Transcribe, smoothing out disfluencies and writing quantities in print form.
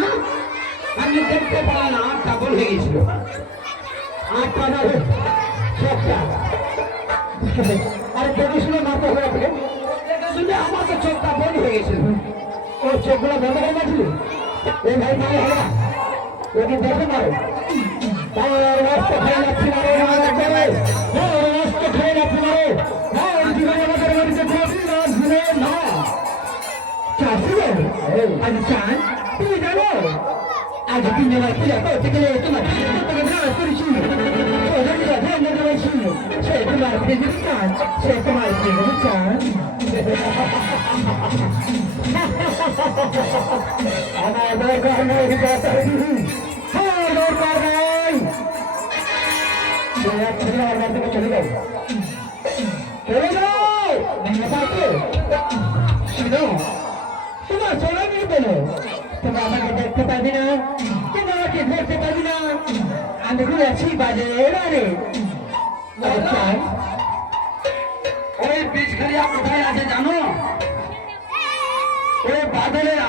না, আমি দেখতে পেলাম না, 8টা বল হয়ে গেছিল। 8টা না, 6টা। আরে দেখে শুনে মাথা ঘোরা পেলে দেখে শুনে আমার তো চোখটা বল হয়ে গেছিল। ও চোখগুলো বন্ধ করে গেছিল। এই ভাই ভাই হলো ওকে দেখে মারো। তার রাস্তা খেয়ে যাচ্ছি না রে, আমাদের করে রাস্তা খেয়ে যাচ্ছি না রে। জীবনে আমাদের বাড়িতে চাষি না ঘুরে না চাষি আজ চান তুমি জানো আজ 3 জনের পূজা করতে গেলে তোমার করেছি সে তোমার প্রেজেন্ট চান, সে তোমার প্রেজেন্ট চান। আমার দরকার নয়, দরকার নাই। আমার থেকে চলে যাও, চলে যাও। শুনো, তোমার চলে নিয়ে পেলো, তুমি আমাকে দেখতে পাবি না, তোমাকে ধরতে পারবি না। আমি ঘুরেছি বাজারে। ওই বীজ খালি কোথায় আছে জানো? ওই বাদলের